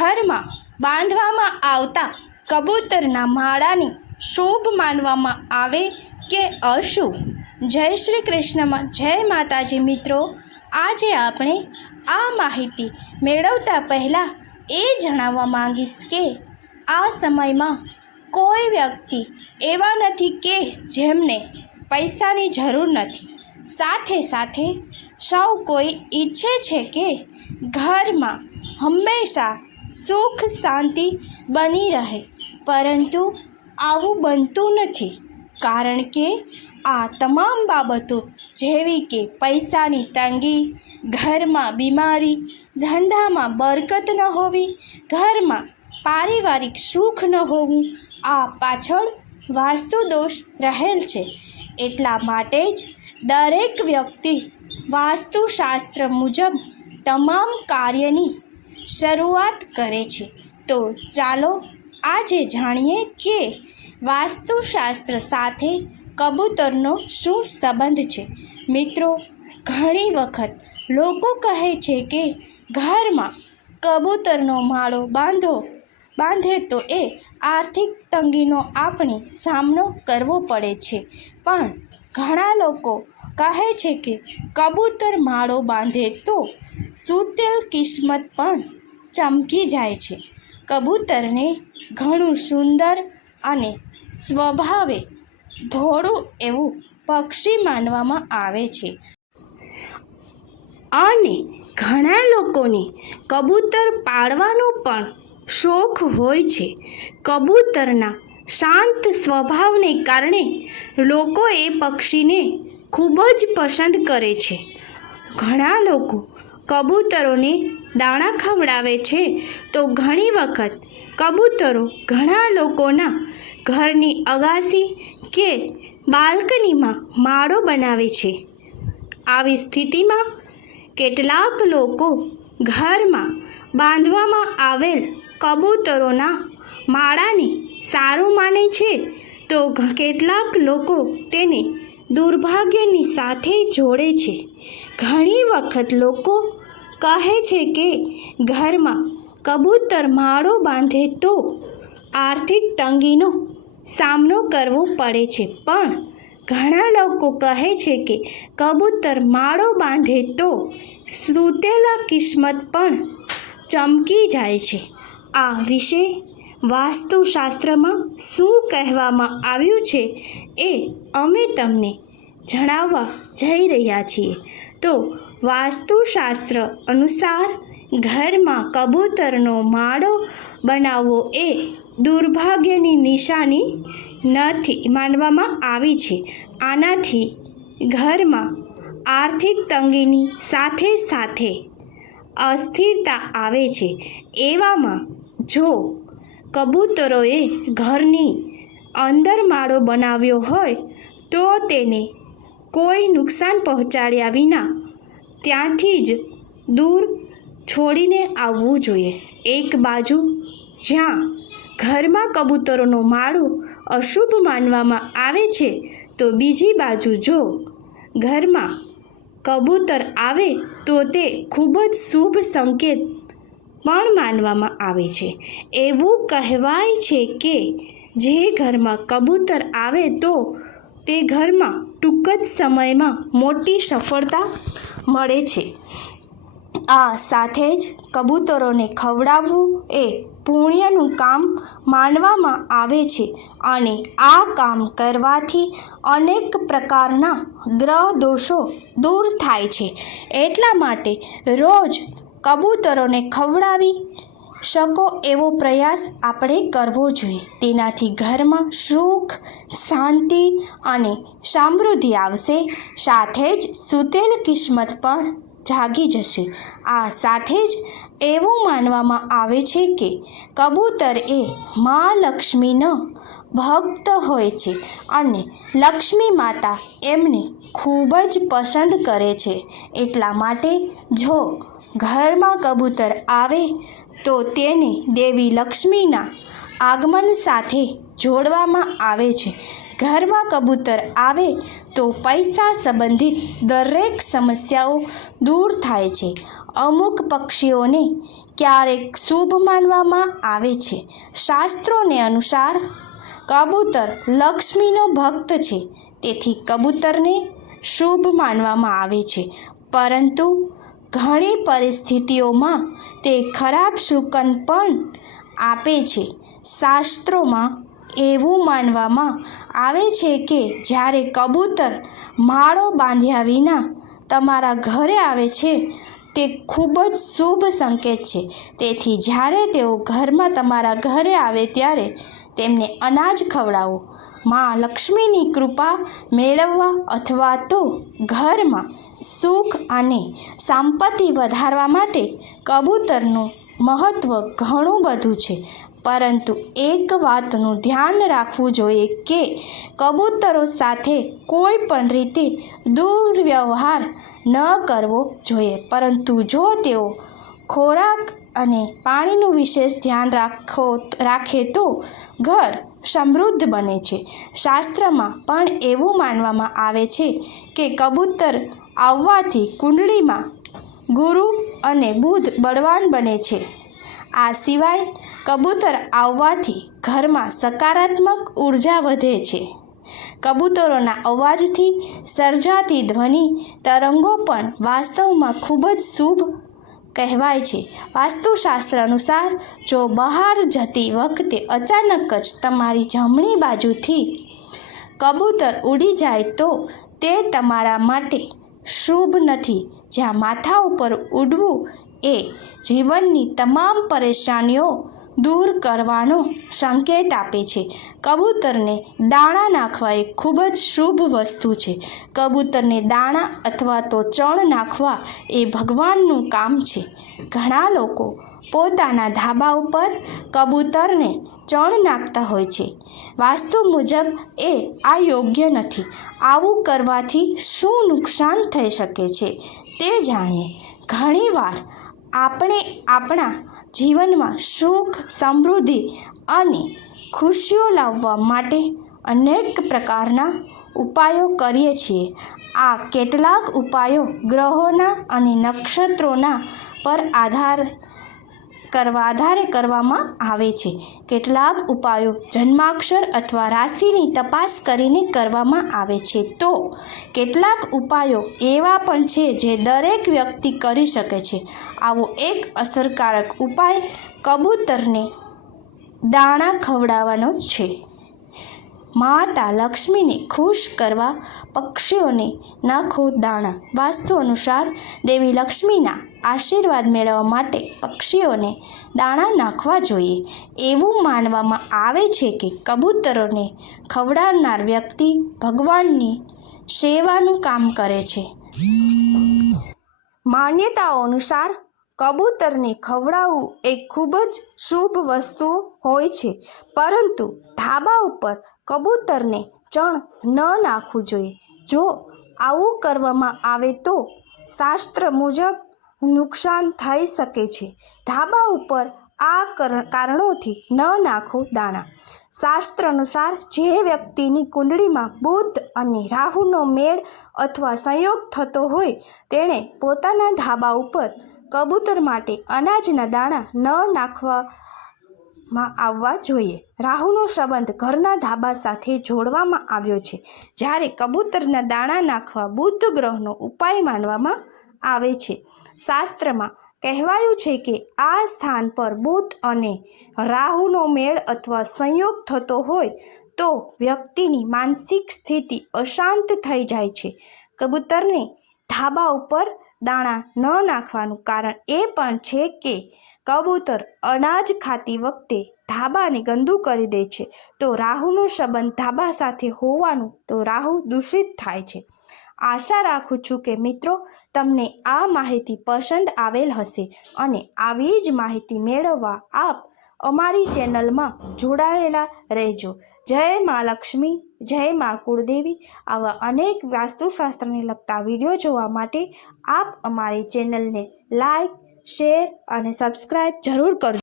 ઘરમાં બાંધવામાં આવતા કબૂતરના માળાને શુભ માનવામાં આવે કે અશુભ? જય શ્રી કૃષ્ણમાં જય માતાજી મિત્રો, આજે આપણે આ માહિતી મેળવતા પહેલાં એ જણાવવા માંગીશ કે આ સમયમાં કોઈ વ્યક્તિ એવા નથી કે જેમને પૈસાની જરૂર નથી. સાથે સાથે સૌ કોઈ ઈચ્છે છે કે ઘરમાં હંમેશા સુખ શાંતિ બની રહે, પરંતુ આવું બનતું નથી. કારણ કે આ તમામ બાબતો જેવી કે પૈસાની તંગી, ઘરમાં બીમારી, ધંધામાં બરકત ન હોવી, ઘરમાં પારિવારિક સુખ ન હોવું, આ પાછળ વાસ્તુ દોષ રહેલ છે. એટલા માટે જ દરેક વ્યક્તિ વાસ્તુશાસ્ત્ર મુજબ તમામ કાર્યની શરૂઆત કરે છે. તો ચાલો આજે જાણીએ કે વાસ્તુશાસ્ત્ર સાથે કબૂતરનો શું સંબંધ છે. મિત્રો, ઘણી વખત લોકો કહે છે કે ઘરમાં કબૂતરનો માળો બાંધે તો એ આર્થિક તંગીનો આપણે સામનો કરવો પડે છે. પણ ઘણા લોકો કહે છે કે કબૂતર માળો બાંધે તો સુતેલ કિસ્મત પણ ચમકી જાય છે. કબૂતરને ઘણું સુંદર અને સ્વભાવે ભોળું એવું પક્ષી માનવામાં આવે છે અને ઘણા લોકોને કબૂતર પાળવાનો પણ શોખ હોય છે. કબૂતરના શાંત સ્વભાવને કારણે લોકો એ પક્ષીને ખૂબ જ પસંદ કરે છે. ઘણા લોકો કબૂતરોને દાણા ખવડાવે છે તો ઘણી વખત કબૂતરો ઘણા લોકોના ઘરની અગાસી કે બાલ્કનીમાં માળો બનાવે છે. આવી સ્થિતિમાં કેટલાક લોકો ઘરમાં બાંધવામાં આવેલ કબૂતરોના માળાને સારું માને છે, તો કેટલાક લોકો તેને દુર્ભાગ્યની સાથે જોડે છે. ઘણી વખત લોકો કહે છે કે ઘરમાં કબૂતર માળો બાંધે તો આર્થિક તંગીનો સામનો કરવો પડે છે. પણ ઘણા લોકો કહે છે કે કબૂતર માળો બાંધે તો સૂતેલા કિસ્મત પણ ચમકી જાય છે. આ વિશે વાસ્તુશાસ્ત્રમાં શું કહેવામાં આવ્યું છે એ અમે તમને જણાવવા જઈ રહ્યા છીએ. તો વાસ્તુશાસ્ત્ર અનુસાર ઘરમાં કબૂતરનો માળો બનાવવો એ દુર્ભાગ્યની નિશાની નથી માનવામાં આવી છે. આનાથી ઘરમાં આર્થિક તંગીની સાથે સાથે અસ્થિરતા આવે છે. એવામાં જો કબૂતરોએ ઘરની અંદર માળો બનાવ્યો હોય તો તેને કોઈ નુકસાન પહોંચાડ્યા વિના ત્યાંથી જ દૂર છોડીને આવવું જોઈએ. એક બાજુ જ્યાં ઘરમાં કબૂતરોનો માળો અશુભ માનવામાં આવે છે, તો બીજી બાજુ જો ઘરમાં કબૂતર આવે તો તે ખૂબ જ શુભ સંકેત પણ માનવામાં આવે છે. એવું કહેવાય છે કે જે ઘરમાં કબૂતર આવે તો તે ઘરમાં ટૂંક જ સમયમાં મોટી સફળતા મળે છે. આ સાથે જ કબૂતરોને ખવડાવવું એ પુણ્યનું કામ માનવામાં આવે છે અને આ કામ કરવાથી અનેક પ્રકારના ગ્રહ દોષો દૂર થાય છે. એટલા માટે રોજ કબૂતરોને ખવડાવી શકો એવો પ્રયાસ આપણે કરવો જોઈએ. તેનાથી ઘરમાં સુખ શાંતિ અને સમૃદ્ધિ આવશે. સાથે જ સૂતેલ કિસ્મત પણ જાગી જશે. આ સાથે જ એવું માનવામાં આવે છે કે કબૂતર એ મા લક્ષ્મીનો ભક્ત હોય છે અને લક્ષ્મી માતા એમને ખૂબ જ પસંદ કરે છે. એટલા માટે જો ઘરમાં કબૂતર આવે તો તેને દેવી લક્ષ્મીના આગમન સાથે જોડવામાં આવે છે. ઘરમાં કબૂતર આવે તો પૈસા સંબંધિત દરેક સમસ્યાઓ દૂર થાય છે. અમુક પક્ષીઓને ક્યારેક શુભ માનવામાં આવે છે। શાસ્ત્રોને અનુસાર કબૂતર લક્ષ્મીનો ભક્ત છે, તેથી કબૂતરને શુભ માનવામાં આવે છે, પરંતુ ઘણી પરિસ્થિતિઓમાં તે ખરાબ શુકન પણ આપે છે। શાસ્ત્રોમાં એવું માનવામાં આવે છે કે જ્યારે કબૂતર માળો બાંધ્યા વિના તમારા ઘરે આવે છે તે ખૂબ જ શુભ સંકેત છે, તેથી જ્યારે તેઓ ઘરમાં તમારા ઘરે આવે ત્યારે તેમને અનાજ ખવડાવો। માં લક્ષ્મીની કૃપા મેળવવા અથવા તો ઘરમાં સુખ અને સંપત્તિ વધારવા માટે કબૂતરનું મહત્ત્વ ઘણું બધું છે, પરંતુ એક વાતનું ધ્યાન રાખવું જોઈએ કે કબૂતરો સાથે કોઈ પણ રીતે દુર્વ્યવહાર ન કરવો જોઈએ, પરંતુ જો તેઓ ખોરાક અને પાણીનું વિશેષ ધ્યાન રાખે તો ઘર સમૃદ્ધ બને છે। શાસ્ત્રમાં પણ એવું માનવામાં આવે છે કે કબૂતર આવવાથી કુંડળીમાં ગુરુ અને બુધ બળવાન બને છે। આ સિવાય કબૂતર આવવાથી ઘરમાં સકારાત્મક ઉર્જા વધે છે। કબૂતરોના અવાજથી સર્જાતી ધ્વનિ તરંગો પણ વાસ્તવમાં ખૂબ જ શુભ કહેવાય છે। વાસ્તુશાસ્ત્ર અનુસાર જો બહાર જતી વખતે અચાનક જ તમારી જમણી બાજુથી કબૂતર ઉડી જાય તો તે તમારા માટે શુભ નથી। જ્યાં માથા ઉપર ઉડવું એ જીવનની તમામ પરેશાનીઓ દૂર કરવાનો સંકેત આપે છે। કબૂતરને દાણા નાખવા એ ખૂબ જ શુભ વસ્તુ છે। કબૂતરને દાણા અથવા તો ચણ નાખવા એ ભગવાનનું કામ છે। ઘણા લોકો પોતાના ધાબા ઉપર કબૂતરને ચણ નાખતા હોય છે। વાસ્તુ મુજબ આ યોગ્ય નથી। આવું કરવાથી શું નુકસાન થઈ શકે છે તે જાણીએ। ઘણીવાર આપણે આપણા જીવનમાં સુખ, સમૃદ્ધિ અને ખુશીઓ લાવવા માટે અનેક પ્રકારના ઉપાયો કરીએ છીએ। આ કેટલાક ઉપાયો ગ્રહોના અને નક્ષત્રોના પર આધારે કરવામાં આવે છે। કેટલાક ઉપાયો જન્માક્ષર અથવા રાશિની તપાસ કરીને કરવામાં આવે છે, તો કેટલાક ઉપાયો એવા પણ છે જે દરેક વ્યક્તિ કરી શકે છે। આવો એક અસરકારક ઉપાય કબૂતરને દાણા ખવડાવવાનો છે। માતા લક્ષ્મીને ખુશ કરવા પક્ષીઓને નાખો દાણા। વાસ્તુ અનુસાર દેવી લક્ષ્મીના આશીર્વાદ મેળવવા માટે પક્ષીઓને દાણા નાખવા જોઈએ। એવું માનવામાં આવે છે કે કબૂતરોને ખવડાવનાર વ્યક્તિ ભગવાનની સેવાનું કામ કરે છે। માન્યતાઓ અનુસાર કબૂતરને ખવડાવવું એ ખૂબ જ શુભ વસ્તુ હોય છે, પરંતુ ધાબા ઉપર કબૂતરને ચણ ન નાખવું જોઈએ। જો આવું કરવામાં આવે તો શાસ્ત્ર મુજબ નુકસાન થઈ શકે છે। ધાબા ઉપર આ કારણોથી ન નાખો દાણા। શાસ્ત્ર અનુસાર જે વ્યક્તિની કુંડળીમાં બુધ અને રાહુનો મેળ અથવા સંયોગ થતો હોય તેણે પોતાના ધાબા ઉપર કબૂતર માટે અનાજના દાણા ન નાખવામાં આવવા જોઈએ। રાહુનો સંબંધ ઘરના ધાબા સાથે જોડવામાં આવ્યો છે, જ્યારે કબૂતરના દાણા નાખવા બુધ ગ્રહનો ઉપાય માનવામાં આવે છે। શાસ્ત્રમાં કહેવાયું છે કે આ સ્થાન પર બુધ અને રાહુનો મેળ અથવા સંયોગ થતો હોય તો વ્યક્તિની માનસિક સ્થિતિ અશાંત થઈ જાય છે। કબૂતરને ધાબા ઉપર દાણા ન નાખવાનું કારણ એ પણ છે કે કબૂતર અનાજ ખાતી વખતે ધાબાને ગંદુ કરી દે છે, તો રાહુનો સંબંધ ધાબા સાથે હોવાનું તો રાહુ દૂષિત થાય છે। આશા રાખું છું કે મિત્રો તમને આ માહિતી પસંદ આવેલ હશે અને આવી જ માહિતી મેળવવા આપ અમારી ચેનલમાં જોડાયેલા રહેજો। જય મા લક્ષ્મી, જય મા કુળદેવી। આવા અનેક વાસ્તુશાસ્ત્રને લગતા વિડીયો જોવા માટે આપ અમારી ચેનલને લાઈક, શેર અને સબસ્ક્રાઈબ જરૂર કરજો।